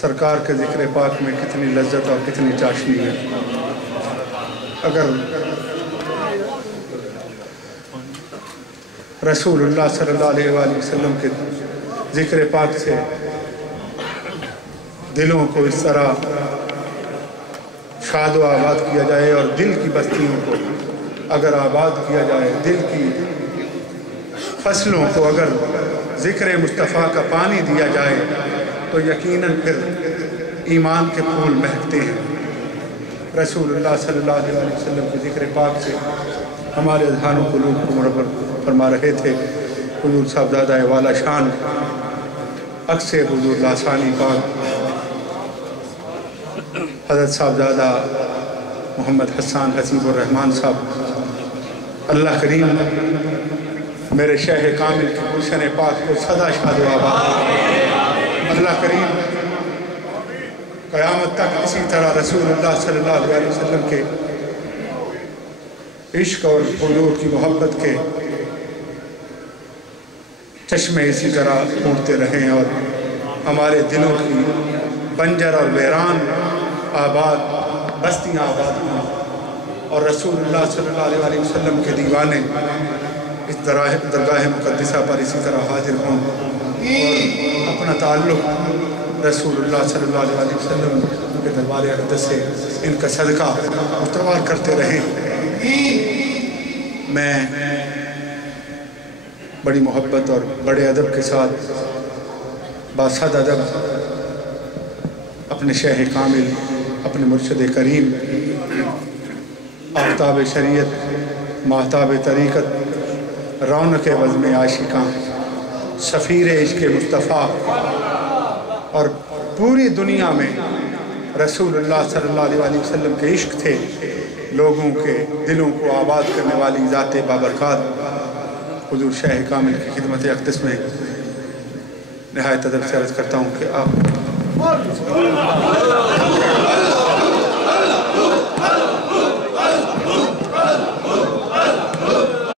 سرکار کے ذکر پاک میں کتنی لذت اور کتنی چاشنی ہے۔ اگر رسول اللہ صلی اللہ علیہ وآلہ وسلم کے ذکر پاک سے دلوں کو اس طرح شاد و آباد کیا جائے اور دل کی بستیوں کو اگر آباد کیا جائے، دل کی فصلوں کو اگر ذکر مصطفیٰ کا پانی دیا جائے تو یقیناً پھر ایمان کے پھول مہکتے ہیں۔ رسول اللہ صلی اللہ علیہ وسلم کے ذکر پاک سے ہمارے اذہان و قلوب کو منور فرما رہے تھے حضور صاحبزادہ والا شان عکس حضور لاسانی پاک حضرت صاحبزادہ محمد حسان حسیب الرحمان صاحب، اللہ کریم میرے شیخ کامل کی گلشن پاک کو سدا شاد و آباد، اللہ کریم قیامت تک اسی طرح رسول اللہ صلی اللہ علیہ وسلم کے عشق اور حضور کی محبت کے چشمے اسی طرح پھوٹتے رہیں اور ہمارے دلوں کی بنجر اور ویران آباد بستیاں آباد ہوں اور رسول اللہ صلی اللہ علیہ وسلم کے دیوانے اس درگاہ مقدسہ پر اسی طرح حاضر ہوں اور اپنا تعلق رسول اللہ صلی اللہ علیہ وسلم کے دربار اقدس سے ان کا صدقہ استوار کرتے رہیں۔ میں بڑی محبت اور بڑے ادب کے ساتھ باسد ادب اپنے شیخ کامل، اپنے مرشد کریم، آفتاب شریعت، ماہتاب طریقت، رونق بزم عاشقاں، سفیر عشق مصطفیٰ اور پوری دنیا میں رسول اللہ صلی اللہ علیہ وسلم کے عشق تھے، لوگوں کے دلوں کو آباد کرنے والی ذات بابرکات حضور شیخ کامل کی خدمت اقدس میں نہایت ادب سے عرض کرتا ہوں کہ آپ